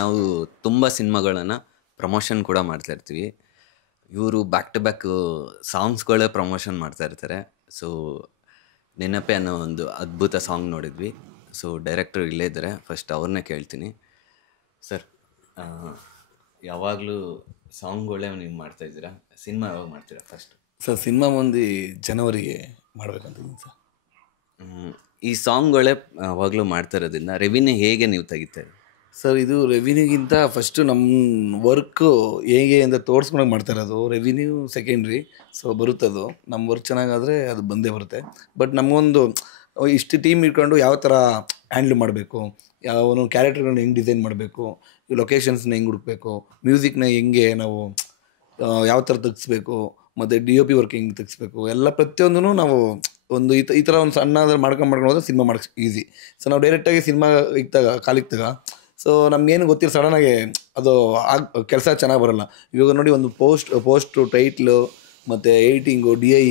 ನಾವು ತುಂಬ ಸಿನಿಮಾಗಳನ್ನು ಪ್ರಮೋಷನ್ ಕೂಡ ಮಾಡ್ತಾ ಇರ್ತೀವಿ. ಇವರು ಬ್ಯಾಕ್ ಟು ಬ್ಯಾಕ್ ಸಾಂಗ್ಸ್ಗಳೇ ಪ್ರಮೋಷನ್ ಮಾಡ್ತಾ ಇರ್ತಾರೆ. ಸೊ ನೆನಪೆ ಅನ್ನೋ ಒಂದು ಅದ್ಭುತ ಸಾಂಗ್ ನೋಡಿದ್ವಿ. ಸೊ ಡೈರೆಕ್ಟರ್ ಇಲ್ಲೇ ಇದ್ದಾರೆ, ಫಸ್ಟ್ ಅವ್ರನ್ನೇ ಕೇಳ್ತೀನಿ. ಸರ್, ಯಾವಾಗಲೂ ಸಾಂಗ್ಗಳೇ ನೀವು ಮಾಡ್ತಾಯಿದ್ದೀರಾ, ಸಿನಿಮಾ ಯಾವಾಗ ಮಾಡ್ತೀರಾ ಫಸ್ಟ್? ಸರ್, ಸಿನಿಮಾ ಮಂದಿ ಜನವರಿಗೆ ಮಾಡ್ಬೇಕಂತಿದ್ದೀನಿ ಸರ್. ಈ ಸಾಂಗ್ಗಳೇ ಯಾವಾಗಲೂ ಮಾಡ್ತಾ ಇರೋದ್ರಿಂದ ರೆವಿನ್ಯೂ ಹೇಗೆ ನೀವು ತೆಗಿತಾರೆ? ಸರ್, ಇದು ರೆವಿನ್ಯೂಗಿಂತ ಫಸ್ಟು ನಮ್ಮ ವರ್ಕು ಹೇಗೆ ಅಂತ ತೋರಿಸ್ಕೊಂಡಾಗ ಮಾಡ್ತಾ ಇರೋದು. Revenue secondary. ಸೊ ಬರುತ್ತದು, ನಮ್ಮ ವರ್ಕ್ ಚೆನ್ನಾಗಾದರೆ ಅದು ಬಂದೇ ಬರುತ್ತೆ. ಬಟ್ ನಮಗೊಂದು ಇಷ್ಟು ಟೀಮ್ ಇಟ್ಕೊಂಡು ಯಾವ ಥರ ಹ್ಯಾಂಡ್ಲ್ ಮಾಡಬೇಕು, ಯಾವ ಕ್ಯಾರೆಕ್ಟರ್ಗಳನ್ನ ಹೆಂಗೆ ಡಿಸೈನ್ ಮಾಡಬೇಕು, ಈ ಲೊಕೇಶನ್ಸ್ನ ಹೆಂಗೆ ಹುಡುಕಬೇಕು, ಮ್ಯೂಸಿಕ್ನ ಹೆಂಗೆ ನಾವು ಯಾವ ಥರ ತೆಗಿಸ್ಬೇಕು, ಮತ್ತು DOP ವರ್ಕ್ ಹೆಂಗೆ ತೆಗಿಸ್ಬೇಕು, ಎಲ್ಲ ಪ್ರತಿಯೊಂದೂ ನಾವು ಒಂದು ಈ ಥರ ಒಂದು ಸಣ್ಣದಾದ್ರೆ ಮಾಡ್ಕೊಂಡು ಹೋದ್ರೆ ಸಿನಿಮಾ ಮಾಡೋಕ್ಕೆ ಈಸಿ. ಸೊ ನಾವು ಡೈರೆಕ್ಟಾಗಿ ಸಿನಿಮಾ ಕಾಲಿಕ್ತಾಗ ಸೊ ನಮಗೇನು ಗೊತ್ತಿಲ್ಲ, ಸಡನ್ನಾಗಿ ಅದು ಕೆಲಸ ಚೆನ್ನಾಗಿ ಬರೋಲ್ಲ. ಇವಾಗ ನೋಡಿ, ಒಂದು ಪೋಸ್ಟು ಟೈಟ್ಲು ಮತ್ತು ಎಡಿಟಿಂಗು DI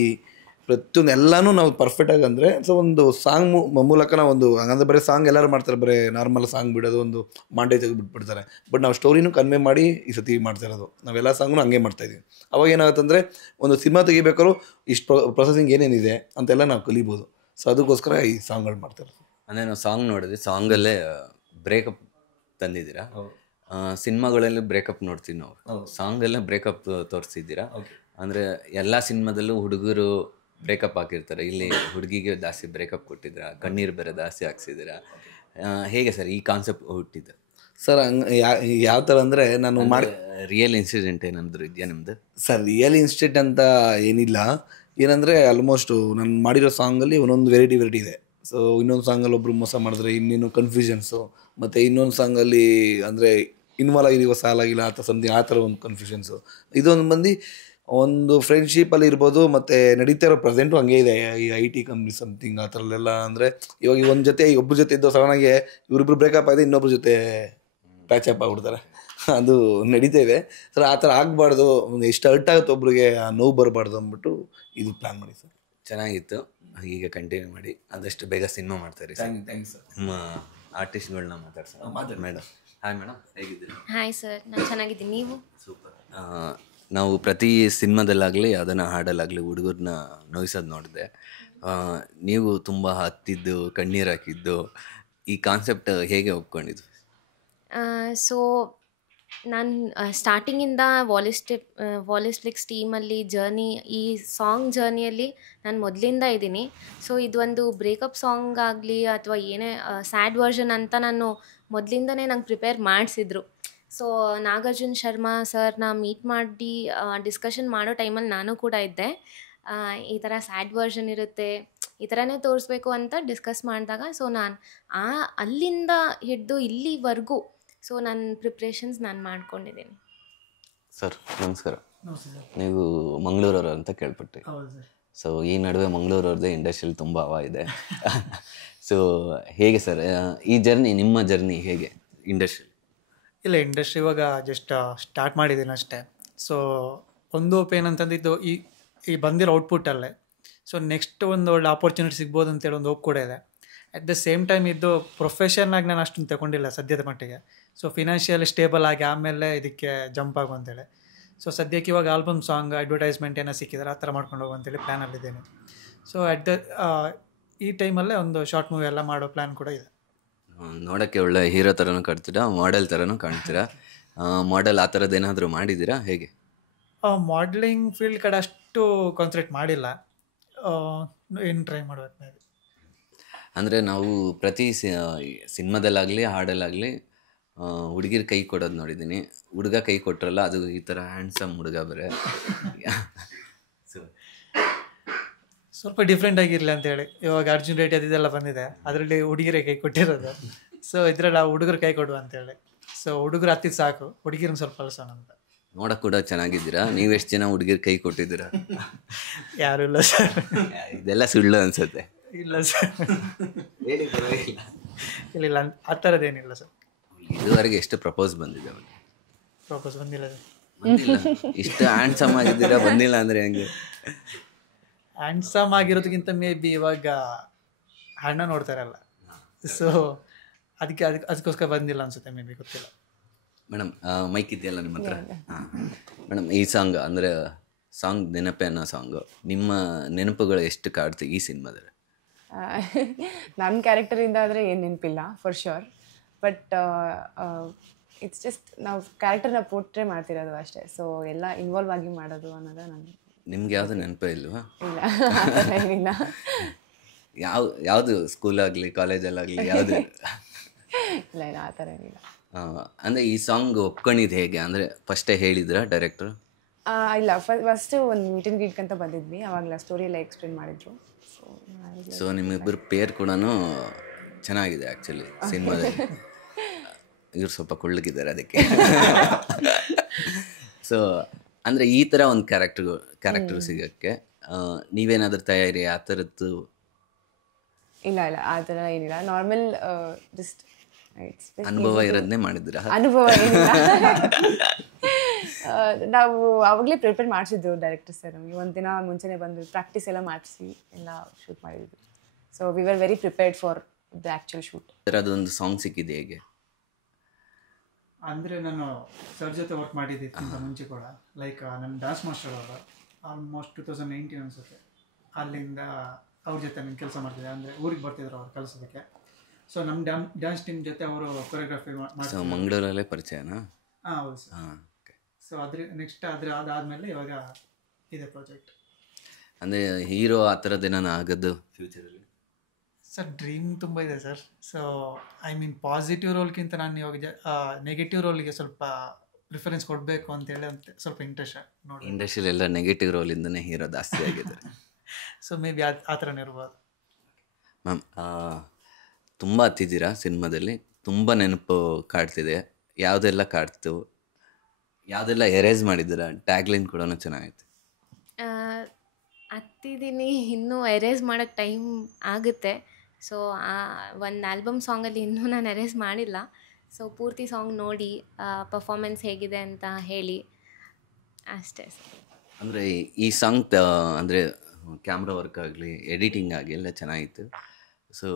ಪ್ರತಿಯೊಂದು ಎಲ್ಲನೂ ನಾವು ಪರ್ಫೆಕ್ಟಾಗಿ ಅಂದರೆ ಸೊ ಒಂದು ಸಾಂಗ್ ಮೂಲಕ ನಾವು ಒಂದು ಹಂಗಂದ್ರೆ ಬರೀ ಸಾಂಗ್ ಎಲ್ಲರೂ ಮಾಡ್ತಾರೆ, ಬರೀ ನಾರ್ಮಲ್ ಸಾಂಗ್ ಬಿಡೋದು, ಒಂದು ಮಾಂಟೇಜ್ ಬಿಟ್ಬಿಡ್ತಾರೆ. ಬಟ್ ನಾವು ಸ್ಟೋರಿನೂ ಕನ್ವೆ ಮಾಡಿ ಈ ಸತಿ ಮಾಡ್ತಾ ಇರೋದು. ನಾವೆಲ್ಲ ಸಾಂಗ್ನೂ ಹಂಗೆ ಮಾಡ್ತಾಯಿದ್ದೀವಿ. ಅವಾಗ ಏನಾಗುತ್ತಂದರೆ ಒಂದು ಸಿನಿಮಾ ತೆಗಿಬೇಕಾದ್ರೂ ಇಷ್ಟು ಪ್ರೊಸೆಸಿಂಗ್ ಏನೇನಿದೆ ಅಂತೆಲ್ಲ ನಾವು ಕಲಿಬೋದು. ಸೊ ಅದಕ್ಕೋಸ್ಕರ ಈ ಸಾಂಗ್ಗಳು ಮಾಡ್ತಾರೆ. ಅಂದರೆ ನಾವು ಸಾಂಗ್ ನೋಡಿದ್ವಿ, ಸಾಂಗಲ್ಲೇ ಬ್ರೇಕಪ್ ತಂದಿದ್ದೀರಾ. ಸಿನಿಮಾಗಳಲ್ಲಿ ಬ್ರೇಕಪ್ ನೋಡ್ತೀವಿ ನಾವು, ಸಾಂಗಲ್ಲೇ ಬ್ರೇಕಪ್ ತೋರಿಸಿದ್ದೀರಾ. ಅಂದರೆ ಎಲ್ಲ ಸಿನಿಮಾದಲ್ಲೂ ಹುಡುಗರು ಬ್ರೇಕಪ್ ಹಾಕಿರ್ತಾರೆ, ಇಲ್ಲಿ ಹುಡುಗಿಗೆ ಜಾಸ್ತಿ ಬ್ರೇಕಪ್ ಕೊಟ್ಟಿದ್ದೀರಾ, ಕಣ್ಣೀರು ಬೇರೆ ಜಾಸ್ತಿ ಹಾಕ್ಸಿದ್ದೀರಾ. ಹೇಗೆ ಸರ್ ಈ ಕಾನ್ಸೆಪ್ಟ್ ಹುಟ್ಟಿದ್ದು? ಸರ್, ಹಂಗೆ ಯಾವ ಥರ ಅಂದರೆ ನಾನು ರಿಯಲ್ ಇನ್ಸಿಡೆಂಟ್ ಏನಾದರೂ ಇದೆಯಾ ನಿಮ್ಮದು? ಸರ್, ರಿಯಲ್ ಇನ್ಸಿಡೆಂಟ್ ಅಂತ ಏನಿಲ್ಲ. ಏನಂದರೆ ಆಲ್ಮೋಸ್ಟು ನಾನು ಮಾಡಿರೋ ಸಾಂಗಲ್ಲಿ ಒಂದೊಂದು ವೆರೈಟಿ ಇದೆ. ಸೊ ಇನ್ನೊಂದು ಸಾಂಗಲ್ಲಿ ಒಬ್ಬರು ಮೋಸ ಮಾಡಿದ್ರೆ ಇನ್ನೇನು ಕನ್ಫ್ಯೂಷನ್ಸು, ಮತ್ತು ಇನ್ನೊಂದು ಸಾಂಗಲ್ಲಿ ಅಂದರೆ ಇನ್ವಾಲ್ವ್ ಆಗಿದೀವೋ ಸಾಲಾಗಿಲ್ಲ ಆ ಥರ ಸಮಥಿಂಗ್, ಆ ಥರ ಒಂದು ಕನ್ಫ್ಯೂಷನ್ಸು. ಇದೊಂದು ಮಂದಿ ಒಂದು ಫ್ರೆಂಡ್ಶಿಪ್ಪಲ್ಲಿ ಇರ್ಬೋದು, ಮತ್ತು ನಡೀತಾ ಇರೋ ಪ್ರೆಸೆಂಟು ಹಂಗೆ ಇದೆ. ಈ IT ಕಂಪ್ನಿ ಸಮಥಿಂಗ್ ಆ ಥರಲ್ಲೆಲ್ಲ ಅಂದರೆ ಇವಾಗ ಒಂದು ಜೊತೆ ಒಬ್ಬರ ಜೊತೆ ಇದ್ದೋ ಸಡನ್ನಾಗಿ ಇವರಿಬ್ರು ಬ್ರೇಕಪ್ ಆಗಿದೆ, ಇನ್ನೊಬ್ರ ಜೊತೆ ಪ್ಯಾಚಪ್ ಆಗ್ಬಿಡ್ತಾರೆ. ಅದು ನಡೀತಾ ಇದೆ ಸರ್. ಆ ಥರ ಆಗಬಾರ್ದು, ಎಷ್ಟು ಹರ್ಟ್ ಆಗುತ್ತೆ ಒಬ್ರಿಗೆ, ಆ ನೋವು ಬರಬಾರ್ದು ಅಂದ್ಬಿಟ್ಟು ಇದು ಪ್ಲ್ಯಾನ್ ಮಾಡಿ ಸರ್. ಚೆನ್ನಾಗಿತ್ತು, ಹೀಗೆ ಕಂಟಿನ್ಯೂ ಮಾಡಿ, ಆದಷ್ಟು ಬೇಗ ಸಿನಿಮಾ ಮಾಡ್ತಾರೆ. Thanks sir. ನಿಮ್ಮ ಆರ್ಟಿಸ್ಟ್ಗಳನ್ನ ಮಾತಾಡ್ಸೋಣ. ಮೇಡಮ್, ಹಾಯ್ ಮೇಡಮ್, ಹೇಗಿದ್ದೀರಿ? ಹಾಯ್ ಸರ್, ನಾನು ಚೆನ್ನಾಗಿದ್ದೀನಿ, ನೀವು? ಸೂಪರ್. ನಾವು ಪ್ರತಿ ಸಿನಿಮಾದಲ್ಲಾಗಲಿ ಅದನ್ನು ಹಾಡಲ್ಲಾಗಲಿ ಹುಡುಗರನ್ನ ನೋಯಿಸೋದು ನೋಡಿದೆ. ನೀವು ತುಂಬ ಹತ್ತಿದ್ದು, ಕಣ್ಣೀರು ಹಾಕಿದ್ದು, ಈ ಕಾನ್ಸೆಪ್ಟ್ ಹೇಗೆ ಒಪ್ಕೊಂಡಿದ್ದು? ಸೊ ನಾನು ಸ್ಟಾರ್ಟಿಂಗಿಂದ ವಾಲಿಸ್ಟಿಕ್ಸ್ ಟೀಮಲ್ಲಿ ಈ ಸಾಂಗ್ ಜರ್ನಿಯಲ್ಲಿ ನಾನು ಮೊದಲಿಂದ ಇದ್ದೀನಿ. ಸೊ ಇದೊಂದು ಬ್ರೇಕಪ್ ಸಾಂಗ್ ಆಗಲಿ ಅಥವಾ ಏನೇ ಸ್ಯಾಡ್ ವರ್ಷನ್ ಅಂತ ನಾನು ಮೊದಲಿಂದನೇ ನಂಗೆ ಪ್ರಿಪೇರ್ ಮಾಡಿಸಿದ್ರು. ಸೊ ನಾಗಾರ್ಜುನ ಶರ್ಮಾ ಸರ್ನ ಮೀಟ್ ಮಾಡಿ ಡಿಸ್ಕಷನ್ ಮಾಡೋ ಟೈಮಲ್ಲಿ ನಾನು ಕೂಡ ಇದ್ದೆ. ಈ ಥರ ಸ್ಯಾಡ್ ವರ್ಷನ್ ಇರುತ್ತೆ, ಈ ಥರನೇ ತೋರಿಸ್ಬೇಕು ಅಂತ ಡಿಸ್ಕಸ್ ಮಾಡಿದಾಗ ಸೊ ನಾನು ಅಲ್ಲಿಂದ ಹಿಡಿದು ಇಲ್ಲಿವರೆಗೂ ಸೊ ನನ್ನ ಪ್ರಿಪ್ರೇಷನ್ಸ್ ನಾನು ಮಾಡ್ಕೊಂಡಿದ್ದೀನಿ. ಸರ್ ನಮಸ್ಕಾರ. ನೀವು ಮಂಗಳೂರವರು ಅಂತ ಕೇಳ್ಪಟ್ಟೆ. ಸೊ ಈ ನಡುವೆ ಮಂಗಳೂರವ್ರದ್ದೇ ಇಂಡಸ್ಟ್ರಿಯಲ್ಲಿ ತುಂಬ ಹವಾ ಇದೆ. ಸೊ ಹೇಗೆ ಸರ್ ಈ ಜರ್ನಿ, ನಿಮ್ಮ ಜರ್ನಿ ಹೇಗೆ ಇಂಡಸ್ಟ್ರಿ? ಇಲ್ಲ, ಇಂಡಸ್ಟ್ರಿ ಇವಾಗ ಜಸ್ಟ್ ಸ್ಟಾರ್ಟ್ ಮಾಡಿದ್ದೀನಿ ಅಷ್ಟೇ. ಸೊ ಒಂದು ಹೋಪ್ ಏನಂತಂದಿದ್ದು ಈ ಬಂದಿರೋ ಔಟ್ಪುಟ್ಟಲ್ಲೇ ಸೊ ನೆಕ್ಸ್ಟ್ ಒಂದು ಒಳ್ಳೆ ಆಪರ್ಚುನಿಟಿ ಸಿಗ್ಬೋದು ಅಂತೇಳಿ ಒಂದು ಹೋಪ್ ಕೂಡ ಇದೆ. ಅಟ್ ದ ಸೇಮ್ ಟೈಮ್ ಇದು ಪ್ರೊಫೆಷನ್ನಾಗಿ ನಾನು ಅಷ್ಟೊಂದು ತಗೊಂಡಿಲ್ಲ ಸದ್ಯದ ಮಟ್ಟಿಗೆ. ಸೊ ಫಿನಾನ್ಷಿಯಲಿ ಸ್ಟೇಬಲ್ ಆಗಿ ಆಮೇಲೆ ಇದಕ್ಕೆ ಜಂಪ್ ಆಗು ಅಂತೇಳಿ. ಸೊ ಸದ್ಯಕ್ಕೆ ಇವಾಗ ಆಲ್ಬಮ್ ಸಾಂಗ್ ಅಡ್ವರ್ಟೈಸ್ಮೆಂಟ್ ಏನೋ ಸಿಕ್ಕಿದ್ರೆ ಆ ಥರ ಮಾಡ್ಕೊಂಡು ಹೋಗು ಅಂತೇಳಿ ಪ್ಲ್ಯಾನಲ್ಲಿದ್ದೇನೆ. ಸೊ ಈ ಟೈಮಲ್ಲೇ ಒಂದು ಶಾರ್ಟ್ ಮೂವಿ ಎಲ್ಲ ಮಾಡೋ ಪ್ಲ್ಯಾನ್ ಕೂಡ ಇದೆ. ನೋಡೋಕ್ಕೆ ಒಳ್ಳೆ ಹೀರೋ ಥರನೂ ಕಾಣ್ತೀರಾ, ಮಾಡೆಲ್ ಥರನೂ ಕಾಣ್ತೀರಾ. ಮಾಡೆಲ್ ಆ ಥರದ್ದು ಏನಾದರೂ ಮಾಡಿದ್ದೀರಾ ಹೇಗೆ? ಮಾಡಲಿಂಗ್ ಫೀಲ್ಡ್ ಕಡೆ ಅಷ್ಟು ಕಾನ್ಸಂಟ್ರೇಟ್ ಮಾಡಿಲ್ಲ, ಏನು ಟ್ರೈ ಮಾಡಬೇಕು ಮೇ ಬಿ. ಅಂದರೆ ನಾವು ಪ್ರತಿ ಸಿನಿಮಾದಲ್ಲಾಗಲಿ ಹಾಡಲ್ಲಾಗಲಿ ಹುಡುಗಿರು ಕೈ ಕೊಡೋದು ನೋಡಿದ್ದೀನಿ. ಹುಡುಗ ಕೈ ಕೊಟ್ಟರಲ್ಲ, ಅದು ಈ ಥರ ಹ್ಯಾಂಡ್ಸಮ್ ಹುಡುಗ ಬರೇ ಸ್ವಲ್ಪ ಡಿಫ್ರೆಂಟ್ ಆಗಿರಲಿ ಅಂತೇಳಿ ಇವಾಗ ಅರ್ಜುನ್ ರೆಡ್ಡಿ ಅದೆಲ್ಲ ಬಂದಿದೆ, ಅದರಲ್ಲಿ ಹುಡುಗಿರೇ ಕೈ ಕೊಟ್ಟಿರೋದು. ಸೊ ಇದರಲ್ಲಿ ಆ ಹುಡುಗರು ಕೈ ಕೊಡುವ ಅಂತೇಳಿ. ಸೊ ಹುಡುಗರು ಹತ್ತಿದ್ದು ಸಾಕು, ಹುಡುಗಿರನ್ನ ಸ್ವಲ್ಪ ಕಳಿಸೋಣ ಅಂತ. ನೋಡೋಕೆ ಕೂಡ ಚೆನ್ನಾಗಿದ್ದೀರಾ. ನೀವೆಷ್ಟು ಜನ ಹುಡುಗಿರು ಕೈ ಕೊಟ್ಟಿದ್ದೀರಾ? ಯಾರು ಇಲ್ಲ ಸರ್. ಇದೆಲ್ಲ ಸುಳ್ಳು ಅನ್ಸುತ್ತೆ. ಇಲ್ಲ ಸರ್, ಇಲ್ಲ ಆ ಥರದ್ದೇನಿಲ್ಲ ಸರ್. ಇದುವರೆಗೆ ಎಷ್ಟು ಪ್ರಪೋಸ್ ಬಂದಿದೆ? ಪ್ರಪೋಸ್ ಬಂದಿಲ್ಲ ಸರ್. ಬಂದಿಲ್ಲ. ಇಷ್ಟು ಹ್ಯಾಂಡ್ಸಮ್ ಆಗಿದ್ದೀರಾ, ಬಂದಿಲ್ಲ ಅಂದರೆ ಹೆಂಗೆ? ಹ್ಯಾಂಡ್ಸಮ್ ಆಗಿರೋದಕ್ಕಿಂತ ಮೇ ಬಿ ಇವಾಗ ಹಣ ನೋಡ್ತಾರಲ್ಲ, ಸೊ ಅದಕ್ಕೋಸ್ಕರ ಬಂದಿಲ್ಲ ಅನ್ಸುತ್ತೆ, ಮೇ ಬಿ, ಗೊತ್ತಿಲ್ಲ. ಮೇಡಮ್ ಮೈಕ್ ಇದೆಯಲ್ಲ ನಿಮ್ಮ ಹತ್ರ? ಹಾಂ ಮೇಡಮ್, ಈ ಸಾಂಗ್ ಅಂದರೆ ಸಾಂಗ್ ನೆನಪೆ ಅನ್ನೋ ಸಾಂಗು ನಿಮ್ಮ ನೆನಪುಗಳು ಎಷ್ಟು ಕಾಡ್ತು ಈ ಸಿನಿಮಾದಲ್ಲಿ? ನನ್ನ ಕ್ಯಾರೆಕ್ಟರಿಂದ ಆದರೆ ಏನು ನೆನಪಿಲ್ಲ for sure, but it's just ನಾವು ಕ್ಯಾರೆಕ್ಟರ್ನ ಪೋರ್ಟ್ರೇ ಮಾಡ್ತಿರೋದು ಅಷ್ಟೇ. ಸೊ ಎಲ್ಲ ಇನ್ವಾಲ್ವ್ ಆಗಿ ಮಾಡೋದು ಅನ್ನೋದು ನನಗೆ. ನಿಮ್ಗೆ ಯಾವುದು ನೆನಪೇ ಇಲ್ವಾ? ಇಲ್ಲ, ಆ ಥರ ಏನಿಲ್ಲ. ಯಾವುದು ಸ್ಕೂಲಾಗಲಿ ಕಾಲೇಜಲ್ಲಾಗಲಿ ಯಾವುದು? ಇಲ್ಲ ಇಲ್ಲ, ಆ ಥರ ಏನಿಲ್ಲ. ಅಂದರೆ ಈ ಸಾಂಗ್ ಒಪ್ಕೊಂಡಿದ್ದು ಹೇಗೆ? ಅಂದರೆ ಫಸ್ಟೇ ಹೇಳಿದ್ರಾ ಡೈರೆಕ್ಟ್ರು? ಇಲ್ಲ, ಫಸ್ಟು ಒಂದು ಮೀಟ್ ಆ್ಯಂಡ್ ಗ್ರೀಟ್ ಅಂತ ಬಂದಿದ್ವಿ, ಆವಾಗಲ ಸ್ಟೋರಿ ಎಲ್ಲ ಎಕ್ಸ್ಪ್ಲೇನ್ ಮಾಡಿದ್ರು. ಸೊ ನಿಮ್ಮಿಬ್ಬರು ಪೇರ್ ಕೂಡ ಚೆನ್ನಾಗಿದೆ ಆ್ಯಕ್ಚುಲಿ ಸಿನಿಮಾದಲ್ಲಿ. ಇವ್ರು ಸ್ವಲ್ಪ ಕುಳ್ಳಗಿದ್ದಾರೆ ಅದಕ್ಕೆ. ಸೊ ಅಂದರೆ ಈ ಥರ ಒಂದು ಕ್ಯಾರೆಕ್ಟರ್ ಸಿಗೋಕ್ಕೆ ನೀವೇನಾದರೂ ತಯಾರಿ ಆ ಥರದ್ದು? ಇಲ್ಲ ಇಲ್ಲ, ಆ ಥರ ಏನಿಲ್ಲ, ನಾರ್ಮಲ್ ಜಸ್ಟ್ ಅನುಭವ ಇರೋದನ್ನೇ ಮಾಡಿದ್ದೀರಾ? ಅನುಭವ ಏನಿಲ್ಲ. ನಾವು ಆವಾಗಲೇ ಪ್ರಿಪೇರ್ ಮಾಡಿಸಿದ್ರು ಡೈರೆಕ್ಟರ್ ಸರ್ ನಮಗೆ. ಒಂದು ದಿನ ಮುಂಚೆನೇ ಬಂದು ಪ್ರಾಕ್ಟೀಸ್ ಎಲ್ಲ ಮಾಡಿಸಿ ಎಲ್ಲ ಶೂಟ್ ಮಾಡಿದ್ವಿ. So we were very prepared for the actual shoot. ಅದೊಂದು ಸಾಂಗ್ ಸಿಕ್ಕಿದೆ ಹೇಗೆ? ಅಂದರೆ ನಾನು ಸರ್ ಜೊತೆ ವರ್ಕ್ ಮಾಡಿದ್ದಕ್ಕಿಂತ ಮುಂಚೆ ಕೂಡ ಲೈಕ್ ನನ್ನ ಡ್ಯಾನ್ಸ್ ಮಾಸ್ಟರ್ ಅವರು ಆಲ್ಮೋಸ್ಟ್ 2019 ಅನಿಸುತ್ತೆ, ಅಲ್ಲಿಂದ ಅವ್ರ ಜೊತೆ ನಾನು ಕೆಲಸ ಮಾಡ್ತಿದ್ದೆ. ಅಂದರೆ ಊರಿಗೆ ಬರ್ತಿದ್ರು ಅವ್ರು ಕಲಿಸೋದಕ್ಕೆ. ಸೊ ನಮ್ಮ ಡ್ಯಾನ್ಸ್ ಟೀಮ್ ಜೊತೆ ಅವರು ಕೊರಿಯೋಗ್ರಫಿ ಮಾಡ್ತಾರೆ. ಮಂಗಳೂರಲ್ಲೇ ಪರಿಚಯನಾ? ಹಾಂ ಹೌದು ಸರ್. ಸೊ ನೆಕ್ಸ್ಟ್ ಅದಾದಮೇಲೆ ಇವಾಗ ಇದೆ ಪ್ರಾಜೆಕ್ಟ್. ಅಂದರೆ ಹೀರೋ ಆ ಥರದ್ದೇನ ಆಗೋದು ಫ್ಯೂಚರಲ್ಲಿ? ಸರ್ ಡ್ರೀಮ್ ತುಂಬ ಇದೆ sir. So I mean positive ರೋಲ್ಗಿಂತ ನಾನು ಇವಾಗ ನೆಗೆಟಿವ್ ರೋಲ್ಗೆ ಸ್ವಲ್ಪ ಪ್ರಿಫರೆನ್ಸ್ ಕೊಡಬೇಕು ಅಂತೇಳಿ ಸ್ವಲ್ಪ ಇಂಟ್ರೆಸ್ಟ್ ನೋಡಿ. ಇಂಡಸ್ಟ್ರಿಯಲ್ಲೆಲ್ಲ ನೆಗೆಟಿವ್ ರೋಲಿಂದನೇ ಹೀರೋ ಜಾಸ್ತಿ ಆಗಿದೆ. ಸೊ ಮೇ ಬಿ ಆ ಥರನೇ ಇರ್ಬೋದು. ಮ್ಯಾಮ್, ತುಂಬ ಹತ್ತಿದ್ದೀರಾ ಸಿನಿಮಾದಲ್ಲಿ, ತುಂಬ ನೆನಪು ಕಾಡ್ತಿದೆ. ಯಾವುದೆಲ್ಲ ಕಾಡ್ತು, ಯಾವುದೆಲ್ಲ ಎರೇಸ್ ಮಾಡಿದ್ದೀರಾ? ಟ್ಯಾಗ್ಲೈನ್ ಕೂಡ ಚೆನ್ನಾಗೈತೆ. ಹತ್ತಿದ್ದೀನಿ, ಇನ್ನೂ ಎರೇಸ್ ಮಾಡೋಕ್ಕೆ ಟೈಮ್ ಆಗುತ್ತೆ. ಸೊ ಒಂದು ಆಲ್ಬಮ್ ಸಾಂಗಲ್ಲಿ ಇನ್ನೂ ನಾನು ಎರೇಸ್ ಮಾಡಿಲ್ಲ. ಸೊ ಪೂರ್ತಿ ಸಾಂಗ್ ನೋಡಿ ಪರ್ಫಾಮೆನ್ಸ್ ಹೇಗಿದೆ ಅಂತ ಹೇಳಿ ಅಷ್ಟೇ ಸರ್. ಅಂದರೆ ಈ ಸಾಂಗ್ ಅಂದರೆ ಕ್ಯಾಮ್ರಾ ವರ್ಕ್ ಆಗಲಿ ಎಡಿಟಿಂಗ್ ಆಗಲಿ ಎಲ್ಲ ಚೆನ್ನಾಗಿತ್ತು. ಸೊ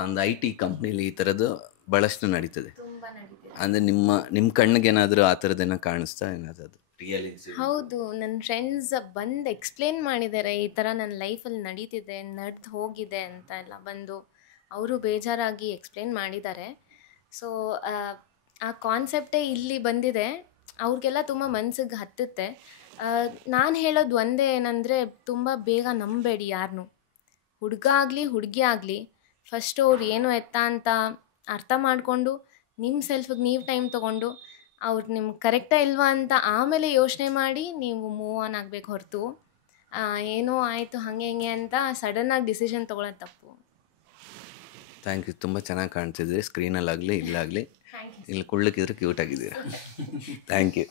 ಒಂದು IT ಕಂಪ್ನಿಲಿ ಈ ಥರದ್ದು ಭಾಳಷ್ಟು ನಡೀತದೆ. ತುಂಬ ನಡೀತಿದೆ. ಅಂದರೆ ನಿಮ್ಮ ಕಣ್ಣಿಗೇನಾದರೂ ಆ ಥರದ್ದೇನೋ ಕಾಣಿಸ್ತಾ ಏನಾದರೂ ಅದು ರಿಯಲಿ? ಹೌದು, ನನ್ನ ಫ್ರೆಂಡ್ಸ್ ಬಂದು ಎಕ್ಸ್ಪ್ಲೇನ್ ಮಾಡಿದ್ದಾರೆ, ಈ ಥರ ನನ್ನ ಲೈಫಲ್ಲಿ ನಡೀತಿದೆ, ನಡೆದು ಹೋಗಿದೆ ಅಂತ ಎಲ್ಲ ಬಂದು ಅವರು ಬೇಜಾರಾಗಿ ಎಕ್ಸ್ಪ್ಲೇನ್ ಮಾಡಿದ್ದಾರೆ. ಸೊ ಆ ಕಾನ್ಸೆಪ್ಟೇ ಇಲ್ಲಿ ಬಂದಿದೆ, ಅವ್ರಿಗೆಲ್ಲ ತುಂಬ ಮನಸ್ಸಿಗೆ ಹತ್ತುತ್ತೆ. ನಾನು ಹೇಳೋದು ಒಂದೇ ಏನಂದರೆ, ತುಂಬ ಬೇಗ ನಂಬೇಡಿ ಯಾರನ್ನೂ, ಹುಡುಗ ಆಗಲಿ ಹುಡುಗಿ ಆಗಲಿ. ಫಸ್ಟು ಅವ್ರು ಏನು ಎತ್ತ ಅಂತ ಅರ್ಥ ಮಾಡಿಕೊಂಡು ನಿಮ್ಮ ಸೆಲ್ಫಿಗೆ ನೀವು ಟೈಮ್ ತೊಗೊಂಡು ಅವ್ರು ನಿಮ್ಗೆ ಕರೆಕ್ಟಾ ಇಲ್ವಾ ಅಂತ ಆಮೇಲೆ ಯೋಚನೆ ಮಾಡಿ ನೀವು ಮೂವ್ ಆನ್ ಆಗಬೇಕು ಹೊರತು ಏನೋ ಆಯಿತು ಹಾಗೆ ಹಿಂಗೆ ಅಂತ ಸಡನ್ನಾಗಿ ಡಿಸಿಷನ್ ತೊಗೊಳ್ಳೋದು ತಪ್ಪು. Thank you. ತುಂಬ ಚೆನ್ನಾಗಿ ಕಾಣ್ತಿದ್ರಿ ಸ್ಕ್ರೀನಲ್ಲಾಗಲಿ ಇಲ್ಲಾಗಲಿ. ಇಲ್ಲಿ ಕುಳ್ಳಕ್ಕಿದ್ರೆ ಕ್ಯೂಟ್ ಆಗಿದ್ದೀರಾ. Thank you.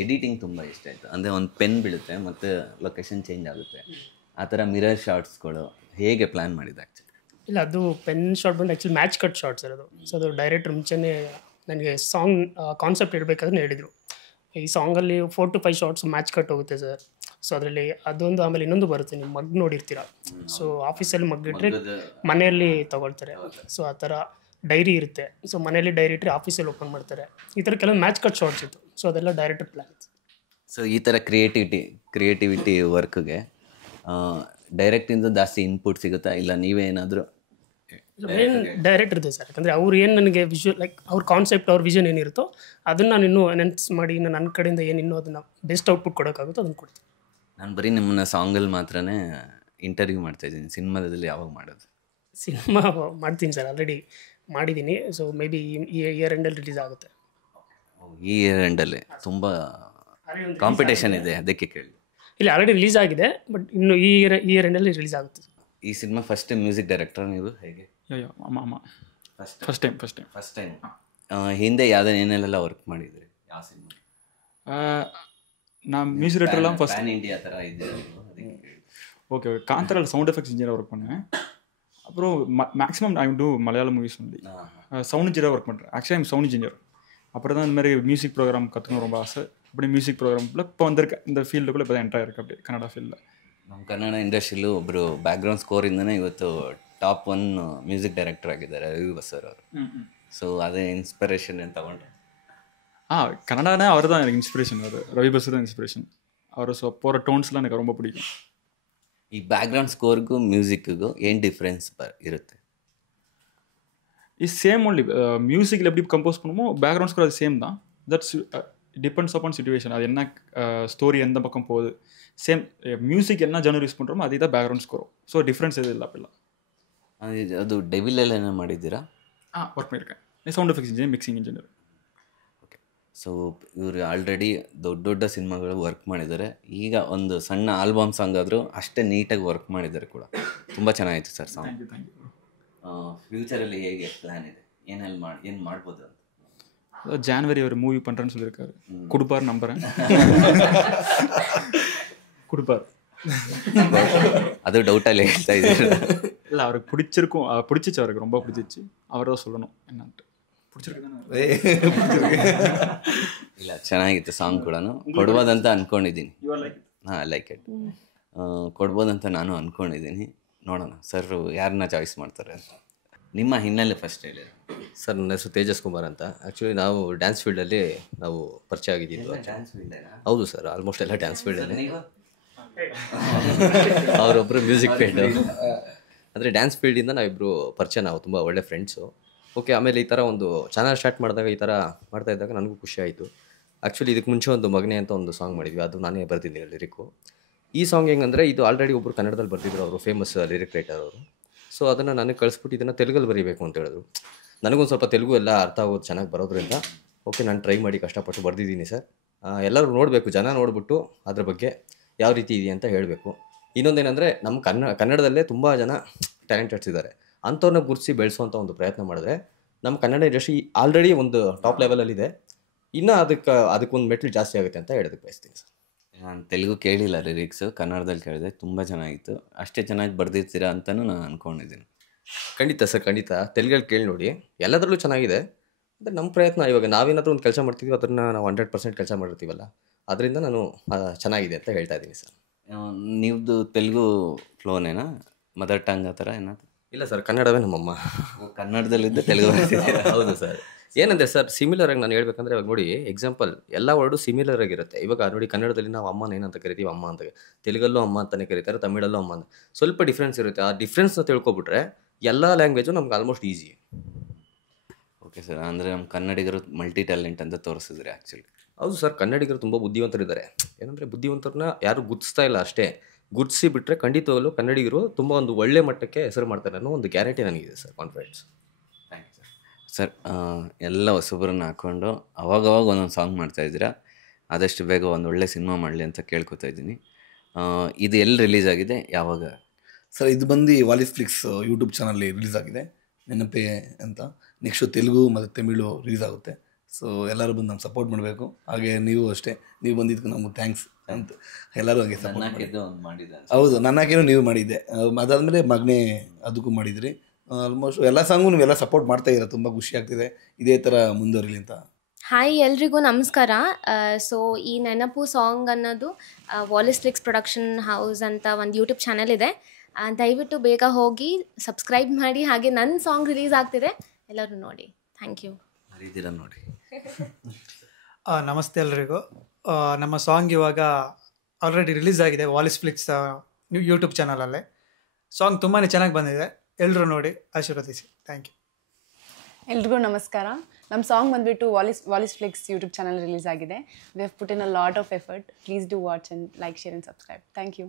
ಎಡಿಟಿಂಗ್ ತುಂಬ ಇಷ್ಟ ಆಯಿತು. ಅಂದರೆ ಒಂದು ಪೆನ್ ಬೀಳುತ್ತೆ ಮತ್ತು ಲೊಕೇಶನ್ ಚೇಂಜ್ ಆಗುತ್ತೆ, ಆ ಥರ ಮಿರರ್ ಶಾರ್ಟ್ಸ್ಗಳು ಹೇಗೆ ಪ್ಲ್ಯಾನ್ ಮಾಡಿದ್ದು ಆ್ಯಕ್ಚುಲಿ? ಇಲ್ಲ, ಅದು ಪೆನ್ ಶಾರ್ಟ್ ಬಂದು ಆ್ಯಕ್ಚುಲಿ ಮ್ಯಾಚ್ ಕಟ್ ಶಾರ್ಟ್ಸ್ ಇರೋದು. ಸೊ ಅದು ಡೈರೆಕ್ಟ್ರ್ ಮುಂಚೆನೇ ನನಗೆ ಸಾಂಗ್ ಕಾನ್ಸೆಪ್ಟ್ ಇರಬೇಕಾದ್ರೆ ಹೇಳಿದರು, ಈ ಸಾಂಗಲ್ಲಿ 4 to 5 ಶಾರ್ಟ್ಸ್ ಮ್ಯಾಚ್ ಕಟ್ ಹೋಗುತ್ತೆ ಸರ್. ಸೊ ಅದರಲ್ಲಿ ಅದೊಂದು, ಆಮೇಲೆ ಇನ್ನೊಂದು ಬರುತ್ತೆ, ನೀವು ಮಗ್ ನೋಡಿರ್ತೀರ. ಸೊ ಆಫೀಸಲ್ಲಿ ಮಗ್ ಇಟ್ಟರೆ ಮನೆಯಲ್ಲಿ ತೊಗೊಳ್ತಾರೆ. ಸೊ ಆ ಥರ ಡೈರಿ ಇರುತ್ತೆ. ಸೊ ಮನೆಯಲ್ಲಿ ಡೈರಿ ಇಟ್ಟರೆ ಆಫೀಸಲ್ಲಿ ಓಪನ್ ಮಾಡ್ತಾರೆ. ಈ ಥರ ಕೆಲವೊಂದು ಮ್ಯಾಚ್ ಕಟ್ ಶಾರ್ಟ್ಸ್ ಇತ್ತು. ಸೊ ಅದೆಲ್ಲ ಡೈರೆಕ್ಟರ್ ಪ್ಲ್ಯಾನ್. ಸೊ ಈ ಥರ ಕ್ರಿಯೇಟಿವಿಟಿ ವರ್ಕ್ಗೆ ಡೈರೆಕ್ಟಿಂದ ಜಾಸ್ತಿ ಇನ್ಪುಟ್ ಸಿಗುತ್ತಾ, ಇಲ್ಲ ನೀವೇ ಏನಾದರೂ? ಮೇನ್ ಡೈರೆಕ್ಟರ್ ಇದೆ ಸರ್. ಯಾಕಂದರೆ ಅವ್ರು ಏನು ನನಗೆ ವಿಷುವಲ್ ಲೈಕ್ ಅವ್ರ ಕಾನ್ಸೆಪ್ಟ್, ಅವ್ರ ವಿಷನ್ ಏನಿರುತ್ತೋ ಅದನ್ನು ನಾನು ಇನ್ನೂ ಎನ್ಹಾನ್ಸ್ ಮಾಡಿ ನನ್ನ ಕಡೆಯಿಂದ ಏನಿನ್ನೂ ಅದನ್ನು ಬೆಸ್ಟ್ ಔಟ್ಪುಟ್ ಕೊಡೋಕ್ಕಾಗುತ್ತೋ ಅದನ್ನು ಕೊಡ್ತೀನಿ. ನಾನು ಬರೀ ನಿಮ್ಮನ್ನ ಸಾಂಗಲ್ಲಿ ಮಾತ್ರನೇ ಇಂಟರ್ವ್ಯೂ ಮಾಡ್ತಾಯಿದ್ದೀನಿ, ಸಿನಿಮಾದಲ್ಲಿ ಯಾವಾಗ ಮಾಡೋದು? ಸಿನಿಮಾ ಮಾಡ್ತೀನಿ ಸರ್, ಆಲ್ರೆಡಿ ಮಾಡಿದ್ದೀನಿ. ಸೊ ಮೇ ಬಿ ಈ ಇಯರ್ ಎಂಡಲ್ಲಿ ರಿಲೀಸ್ ಆಗುತ್ತೆ. ಈ ಇಯರ್ ಎಂಡಲ್ಲೇ ತುಂಬ ಕಾಂಪಿಟೇಷನ್ ಇದೆ, ಅದಕ್ಕೆ ಕೇಳಿ. ಇಲ್ಲ, ಆಲ್ರೆಡಿ ರಿಲೀಸ್ ಆಗಿದೆ, ಬಟ್ ಇನ್ನು ಈ ಇಯರ್ ಎಂಡಲ್ಲಿ ರಿಲೀಸ್ ಆಗುತ್ತೆ. ಈ ಸಿನಿಮಾ ಫಸ್ಟ್ ಮ್ಯೂಸಿಕ್ ಡೈರೆಕ್ಟರ್ ನೀವು ಹೇಗೆ? First time. ಹಿಂದೆ ಏನೆಲ್ಲ ವರ್ಕ್ ಮಾಡಿದ್ರಿ, ಯಾವ ಸಿನಿಮಾ? நான் மியூசிக் டேரக்டர்லாம் ஃபர்ஸ்ட் பேன் இந்தியா தர இது ஓகே காந்தரால சவுண்ட் எஃபெக்ட்ஸ் இன்ஜினியர் ஒர்க் பண்ணுவேன். அப்புறம் maximum I do Malayalam movies only. Sound engineer work பண்ணுறேன். Actually I'm sound engineer. அப்புறம் தான் இந்த மாதிரி மியூசிக் ப்ரோக்ராம் கற்றுக்கணும் ரொம்ப ஆசை. அப்படி மியூசிக் ப்ரோக்ராமில் இப்போ வந்திருக்கேன், இந்த ஃபீல்டுக்குள்ளே இப்போ தான் என்ட்ரு ஆயிருக்கு. அப்படி ಕನ್ನಡ ಫೀಲ್ಡ್ ನಮ್ಮ ಕನ್ನಡ ಇಂಡಸ್ಟ್ರಿಯಲ್ಲೂ ಒಬ್ಬರು ಬ್ಯಾಕ್ಗ್ರೌಂಡ್ ಸ್ಕೋರಿಂದನೇ ಇವತ್ತು ಟಾಪ್ 1 ಮ್ಯೂಸಿಕ್ ಡೈರೆಕ್ಟರ್ ಆಗಿದ್ದಾರೆ ರವಿ ಬಸರ್ ಅವರು. ಸೊ ಅದೇ ಇನ್ಸ್ಪಿರೇಷನ್ ಏನು ತಗೊಂಡ್ರೆ? கன்னடானா அவர் தான் எனக்கு இன்ஸ்பிரேஷன். அவர் ரவி பசு தான் இன்ஸ்பிரேஷன். அவர் போகிற டோன்ஸ்லாம் எனக்கு ரொம்ப பிடிக்கும். ಈ ಬ್ಯಾಕ್ಗ್ರೌಂಡ್ ಸ್ಕೋರ್ಗೂ ಮ್ಯೂಸಿಕ್ಗೂ ಏನು ಡಿಫ್ರೆನ್ಸ್ ಇರುತ್ತೆ? Is same only. மியூசிக்கில் எப்படி கம்போஸ் பண்ணுமோ பேக்ரவுண்ட் ஸ்கோர் அது சேம் தான். That's depends upon situation. அது என்ன ஸ்டோரி எந்த பக்கம் போகுது, சேம் மியூசிக் என்ன ஜனர் யூஸ் பண்ணுறோமோ அதே தான் பேக்ரவுண்ட் ஸ்கோரும். ஸோ டிஃப்ரெನ್ಸ್ ಇದೆ ಇಲ್ಲ ಅಪ್ಪಿಲ್ಲ. ಅದು ಡೆವಿಲಲ್ಲಿ ಏನೋ ಮಾಡಿದ್ದೀರಾ? ವರ್ಕ್ ಮಾಡಿயிருக்கேன். Sound effects engineer, mixing engineer. Okay. So ಇವರು ಆಲ್ರೆಡಿ ದೊಡ್ಡ ದೊಡ್ಡ ಸಿನಿಮಾಗಳು ವರ್ಕ್ ಮಾಡಿದ್ದಾರೆ. ಈಗ ಒಂದು ಸಣ್ಣ ಆಲ್ಬಮ್ ಸಾಂಗ್ ಆದರೂ ಅಷ್ಟೇ ನೀಟಾಗಿ ವರ್ಕ್ ಮಾಡಿದ್ದಾರೆ ಕೂಡ. ತುಂಬ ಚೆನ್ನಾಗಿತ್ತು ಸರ್ ಸಾಂಗ್. Thank you. ಫ್ಯೂಚರಲ್ಲಿ ಹೇಗೆ ಪ್ಲ್ಯಾನ್ ಇದೆ? ಏನು ಮಾಡ್ಬೋದು ಅಂತ? ஜான்வரி ஒரு மூவி பண்ணுறேன்னு சொல்லியிருக்காரு. கொடுப்பார் நம்புகிறேன். கொடுப்பார். ಅದು ಡೌಟಲ್ಲಿ ಹೇಳ್ತಾ ಇದ್ದೀರಿ? இல்லை, ಅವರಿಗೆ பிடிச்சிருக்கும். பிடிச்சிச்சு, அவருக்கு ரொம்ப பிடிச்சிச்சு. அவர் தான் சொல்லணும் என்னன்ட்டு. பிடிச்சிருக்கு. ಇಲ್ಲ, ಚೆನ್ನಾಗಿತ್ತು ಸಾಂಗ್ ಕೂಡ. ಕೊಡ್ಬೋದಂತ ಅಂದ್ಕೊಂಡಿದ್ದೀನಿ. ಹಾಂ, ಲೈಕ್ ಇಟ್. ಕೊಡ್ಬೋದಂತ ನಾನು ಅಂದ್ಕೊಂಡಿದ್ದೀನಿ. ನೋಡೋಣ ಸರ್ ಯಾರನ್ನ ಚಾಯ್ಸ್ ಮಾಡ್ತಾರೆ ಅಂತ. ನಿಮ್ಮ ಹಿನ್ನೆಲೆ ಫಸ್ಟ್ ಹೇಳಿ ಸರ್. ನನ್ನ ಹೆಸರು ತೇಜಸ್ ಕುಮಾರ್ ಅಂತ. ಆ್ಯಕ್ಚುಲಿ ನಾವು ಡ್ಯಾನ್ಸ್ ಫೀಲ್ಡಲ್ಲಿ ನಾವು ಪರಿಚಯ ಆಗಿದ್ದು. ಹೌದು ಸರ್, ಆಲ್ಮೋಸ್ಟ್ ಎಲ್ಲ ಡ್ಯಾನ್ಸ್ ಫೀಲ್ಡಲ್ಲಿ. ಅವರೊಬ್ಬರು ಮ್ಯೂಸಿಕ್ ಫೀಲ್ಡು. ಅಂದರೆ ಡ್ಯಾನ್ಸ್ ಫೀಲ್ಡಿಂದ ನಾವಿಬ್ಬರು ಪರಿಚಯ, ನಾವು ತುಂಬ ಒಳ್ಳೆ ಫ್ರೆಂಡ್ಸು. ಓಕೆ. ಆಮೇಲೆ ಈ ಥರ ಒಂದು ಚಾನಲ್ ಸ್ಟಾರ್ಟ್ ಮಾಡಿದಾಗ ಈ ಥರ ಮಾಡ್ತಾ ಇದ್ದಾಗ ನನಗೂ ಖುಷಿ ಆಯಿತು. ಆ್ಯಕ್ಚುಲಿ ಇದಕ್ಕೆ ಮುಂಚೆ ಒಂದು ಮಗನೆ ಅಂತ ಒಂದು ಸಾಂಗ್ ಮಾಡಿದ್ವಿ, ಅದು ನಾನೇ ಬರ್ತಿದ್ದೀನಿ ಲಿರಿಕ್ಕು. ಈ ಸಾಂಗ್ ಹೆಂಗಂದರೆ ಇದು ಆಲ್ರೆಡಿ ಒಬ್ಬರು ಕನ್ನಡದಲ್ಲಿ ಬರ್ತಿದ್ರು, ಅವರು ಫೇಮಸ್ ಲಿರಿಕ್ ರೈಟರ್ ಅವರು. ಸೊ ಅದನ್ನು ನನಗೆ ಕಳಿಸ್ಬಿಟ್ಟು ಇದನ್ನು ತೆಲುಗಲ್ಲಿ ಬರೀಬೇಕು ಅಂತ ಹೇಳಿದ್ರು. ನನಗೊಂದು ಸ್ವಲ್ಪ ತೆಲುಗು ಎಲ್ಲ ಅರ್ಥ ಆಗೋದು ಚೆನ್ನಾಗಿ ಬರೋದ್ರಿಂದ ಓಕೆ ನಾನು ಟ್ರೈ ಮಾಡಿ ಕಷ್ಟಪಟ್ಟು ಬರೆದಿದ್ದೀನಿ ಸರ್. ಎಲ್ಲರೂ ನೋಡಬೇಕು, ಜನ ನೋಡಿಬಿಟ್ಟು ಅದ್ರ ಬಗ್ಗೆ ಯಾವ ರೀತಿ ಇದೆ ಅಂತ ಹೇಳಬೇಕು. ಇನ್ನೊಂದೇನೆಂದರೆ ನಮ್ಮ ಕನ್ನಡದಲ್ಲೇ ತುಂಬ ಜನ ಟ್ಯಾಲೆಂಟೆಡ್ಸ್ ಇದ್ದಾರೆ. ಅಂಥವ್ರನ್ನ ಗುರುತಿಸಿ ಬೆಳೆಸೋವಂಥ ಒಂದು ಪ್ರಯತ್ನ ಮಾಡಿದ್ರೆ ನಮ್ಮ ಕನ್ನಡ ಇಂಡಸ್ಟ್ರಿ ಆಲ್ರೆಡಿ ಒಂದು ಟಾಪ್ ಲೆವೆಲಲ್ಲಿದೆ. ಇನ್ನು ಅದಕ್ಕೊಂದು ಮೆಟ್ಲು ಜಾಸ್ತಿ ಆಗುತ್ತೆ ಅಂತ ಹೇಳೋದಕ್ಕೆ ಬಯಸ್ತೀನಿ ಸರ್. ನಾನು ತೆಲುಗು ಕೇಳಿಲ್ಲ, ಲಿರಿಕ್ಸು ಕನ್ನಡದಲ್ಲಿ ಕೇಳಿದೆ. ತುಂಬ ಚೆನ್ನಾಗಿತ್ತು. ಅಷ್ಟೇ ಚೆನ್ನಾಗಿ ಬರೆದಿರ್ತೀರಾ ಅಂತಲೂ ನಾನು ಅಂದ್ಕೊಂಡಿದ್ದೀನಿ. ಖಂಡಿತ ಸರ್, ಖಂಡಿತ. ತೆಲುಗಲ್ಲಿ ಕೇಳಿ ನೋಡಿ, ಎಲ್ಲದರಲ್ಲೂ ಚೆನ್ನಾಗಿದೆ. ಅಂದರೆ ನಮ್ಮ ಪ್ರಯತ್ನ, ಇವಾಗ ನಾವೇನಾದರೂ ಒಂದು ಕೆಲಸ ಮಾಡ್ತೀವಿ, ಅದನ್ನು ನಾವು 100% ಕೆಲಸ ಮಾಡಿರ್ತೀವಲ್ಲ, ಅದರಿಂದ ನಾನು ಚೆನ್ನಾಗಿದೆ ಅಂತ ಹೇಳ್ತಾ ಇದ್ದೀನಿ ಸರ್. ನೀವ್ದು ತೆಲುಗು ಫ್ಲೋನೇನಾ, ಮದರ್ ಟಂಗ್ ಆ ಥರ ಏನಾದ್ರು? ಇಲ್ಲ ಸರ್, ಕನ್ನಡವೇ ನಮ್ಮಮ್ಮ. ಕನ್ನಡದಲ್ಲಿದ್ದು ತೆಲುಗು ಬರ್ತಿದ್ದೀರಾ? ಹೌದು ಸರ್. ಏನಂದರೆ ಸರ್, ಸಿಮಿಲರ್ ಆಗಿ ನಾನು ಹೇಳ್ಬೇಕಂದ್ರೆ, ಇವಾಗ ನೋಡಿ ಎಕ್ಸಾಂಪಲ್, ಎಲ್ಲ ವರ್ಡು ಸಿಮಿಲರ್ ಆಗಿರುತ್ತೆ. ಇವಾಗ ನೋಡಿ ಕನ್ನಡದಲ್ಲಿ ನಾವು ಅಮ್ಮನ ಏನಂತ ಕರಿತೀವಿ, ಅಮ್ಮ ಅಂತ. ತೆಲುಗಲ್ಲೂ ಅಮ್ಮ ಅಂತಲೇ ಕರೀತಾರೆ, ತಮಿಳಲ್ಲೂ ಅಮ್ಮ ಅಂತ. ಸ್ವಲ್ಪ ಡಿಫ್ರೆನ್ಸ್ ಇರುತ್ತೆ. ಆ ಡಿಫ್ರೆನ್ಸ್ನ ತಿಳ್ಕೊಬಿಟ್ರೆ ಎಲ್ಲ ಲ್ಯಾಂಗ್ವೇಜು ನಮ್ಗೆ ಆಲ್ಮೋಸ್ಟ್ ಈಸಿ. Okay sir. ಅಂದರೆ ನಮ್ಮ ಕನ್ನಡಿಗರು ಮಲ್ಟಿ ಟ್ಯಾಲೆಂಟ್ ಅಂತ ತೋರಿಸಿದ್ರೆ ಆ್ಯಕ್ಚುಲಿ. ಹೌದು ಸರ್, ಕನ್ನಡಿಗರು ತುಂಬ ಬುದ್ಧಿವಂತರಿದ್ದಾರೆ. ಏನಂದರೆ ಬುದ್ಧಿವಂತರನ್ನ ಯಾರು ಗುರ್ತಿಸ್ತಾ ಇಲ್ಲ ಅಷ್ಟೇ. ಗುರ್ತಿಸಿ ಬಿಟ್ಟರೆ ಖಂಡಿತವಾಗಲೂ ಕನ್ನಡಿಗರು ತುಂಬ ಒಂದು ಒಳ್ಳೆ ಮಟ್ಟಕ್ಕೆ ಹೆಸರು ಮಾಡ್ತಾರೆ ಅನ್ನೋ ಒಂದು ಗ್ಯಾರಂಟಿ ನನಗಿದೆ sir, confidence. Thank you sir. ಎಲ್ಲ ಹೊಸಬರನ್ನ ಹಾಕ್ಕೊಂಡು ಅವಾಗವಾಗ ಒಂದೊಂದು ಸಾಂಗ್ ಮಾಡ್ತಾಯಿದ್ದೀರಾ. ಆದಷ್ಟು ಬೇಗ ಒಂದು ಒಳ್ಳೆ ಸಿನಿಮಾ ಮಾಡಲಿ ಅಂತ ಕೇಳ್ಕೊತಾ ಇದ್ದೀನಿ. ಇದು ಎಲ್ಲಿ ರಿಲೀಸ್ ಆಗಿದೆ, ಯಾವಾಗ? ಸರ್, ಇದು ಬಂದು ವಾಲಿಸ್ ಫ್ಲಿಕ್ಸ್ ಯೂಟ್ಯೂಬ್ ಚಾನಲ್ಲಿ ರಿಲೀಸ್ ಆಗಿದೆ, ನೆನಪೆ ಅಂತ. ನೆಕ್ಸ್ಟು ತೆಲುಗು ಮತ್ತು ತಮಿಳು ರಿಲೀಸ್ ಆಗುತ್ತೆ. ಸೊ ಎಲ್ಲರೂ ಬಂದು ನಮ್ಗೆ ಸಪೋರ್ಟ್ ಮಾಡಬೇಕು. ಹಾಗೆ ನೀವು ಅಷ್ಟೇ, ನೀವು ಬಂದಿದ್ದಕ್ಕೆ ನಮ್ಗೆ ಥ್ಯಾಂಕ್ಸ್ ಅಂತ ಎಲ್ಲರೂ ಹಾಗೆ ಸಪೋರ್ಟ್ ಮಾಡಿದ್ದೆ. ಹೌದು, ನನ್ನ ಹಾಕಿನೂ ನೀವು ಮಾಡಿದ್ದೆ. ಅದಾದಮೇಲೆ ಮಗನೇ ಅದಕ್ಕೂ ಮಾಡಿದ್ರಿ. ಆಲ್ಮೋಸ್ಟ್ ಎಲ್ಲ ಸಾಂಗು ನೀವೆಲ್ಲ ಸಪೋರ್ಟ್ ಮಾಡ್ತಾ ಇದ್ದೀರಾ. ತುಂಬ ಖುಷಿ ಆಗ್ತಿದೆ. ಇದೇ ಥರ ಮುಂದುವರಿಲಿ ಅಂತ. ಹಾಯ್ ಎಲ್ರಿಗೂ ನಮಸ್ಕಾರ. ಸೊ ಈ ನೆನಪು ಸಾಂಗ್ ಅನ್ನೋದು ವಾಲಿಸ್ ಫ್ಲಿಕ್ಸ್ ಪ್ರೊಡಕ್ಷನ್ ಹೌಸ್ ಅಂತ ಒಂದು ಯೂಟ್ಯೂಬ್ ಚಾನಲ್ ಇದೆ. ದಯವಿಟ್ಟು ಬೇಗ ಹೋಗಿ ಸಬ್ಸ್ಕ್ರೈಬ್ ಮಾಡಿ. ಹಾಗೆ ನನ್ನ ಸಾಂಗ್ ರಿಲೀಸ್ ಆಗ್ತಿದೆ, ಎಲ್ಲರೂ ನೋಡಿ. Thank you. ನೋಡಿ. ನಮಸ್ತೆ ಎಲ್ರಿಗೂ. ನಮ್ಮ ಸಾಂಗ್ ಇವಾಗ ಆಲ್ರೆಡಿ ರಿಲೀಸ್ ಆಗಿದೆ ವಾಲಿಸ್ ಫ್ಲಿಕ್ಸ್ ಯೂಟ್ಯೂಬ್ ಚಾನಲಲ್ಲೇ. ಸಾಂಗ್ ತುಂಬಾ ಚೆನ್ನಾಗಿ ಬಂದಿದೆ, ಎಲ್ಲರೂ ನೋಡಿ ಆಶೀರ್ವದಿಸಿ. Thank you. ಎಲ್ರಿಗೂ ನಮಸ್ಕಾರ. ನಮ್ಮ ಸಾಂಗ್ ಬಂದುಬಿಟ್ಟು Wallis Flix YouTube channel release ಆಗಿದೆ. We have put in a lot of effort. Please do watch and like, share and subscribe. Thank you.